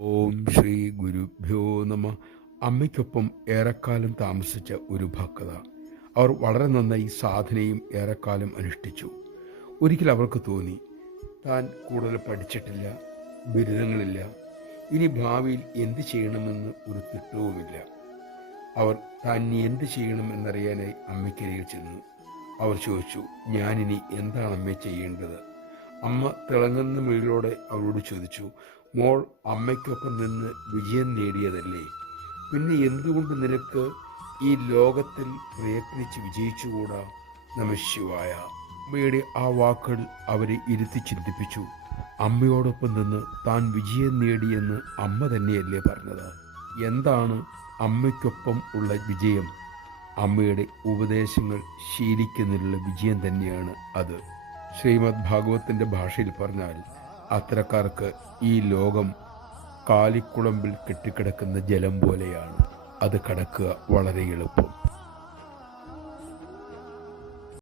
ഓം ശ്രീ ഗുരുഭ്യോ നമ. അമ്മയ്ക്കൊപ്പം ഏറെക്കാലം താമസിച്ച ഒരു ഭക്ത. അവർ വളരെ നന്നായി സാധനയും ഏറെക്കാലം അനുഷ്ഠിച്ചു. ഒരിക്കൽ അവർക്ക് തോന്നി, താൻ കൂടുതൽ പഠിച്ചിട്ടില്ല, ബിരുദങ്ങളില്ല, ഇനി ഭാവിയിൽ എന്ത് ചെയ്യണമെന്ന് ഒരു തിട്ടവുമില്ല. അവർ താൻ ഇനി എന്ത് ചെയ്യണം എന്നറിയാനായി അമ്മയ്ക്കരികിൽ ചെന്നു. അവർ ചോദിച്ചു, ഞാനിനി എന്താണ് അമ്മ ചെയ്യേണ്ടത്? അമ്മ തിളങ്ങുന്ന മിഴികളോടെ അവരോട് ചോദിച്ചു, മോൾ അമ്മയ്ക്കൊപ്പം നിന്ന് വിജയം നേടിയതല്ലേ, പിന്നെ എന്തുകൊണ്ട് നിനക്ക് ഈ ലോകത്തിൽ പ്രയത്നിച്ച് വിജയിച്ചുകൂടാ? നമഃശിവായ. അമ്മയുടെ ആ വാക്കുകൾ അവരെ ഇരുത്തി ചിന്തിപ്പിച്ചു. അമ്മയോടൊപ്പം നിന്ന് താൻ വിജയം നേടിയെന്ന് അമ്മ തന്നെയല്ലേ പറഞ്ഞത്? എന്താണ് അമ്മയ്ക്കൊപ്പം ഉള്ള വിജയം? അമ്മയുടെ ഉപദേശങ്ങൾ ശീലിക്കുന്നതിലുള്ള വിജയം തന്നെയാണ് അത്. ശ്രീമദ് ഭാഗവത്തിൻ്റെ ഭാഷയിൽ പറഞ്ഞാൽ, അത്തരക്കാർക്ക് ഈ ലോകം കാലിക്കുളമ്പിൽ കെട്ടിക്കിടക്കുന്ന ജലം പോലെയാണ്. അത് കടക്കുക വളരെ എളുപ്പം.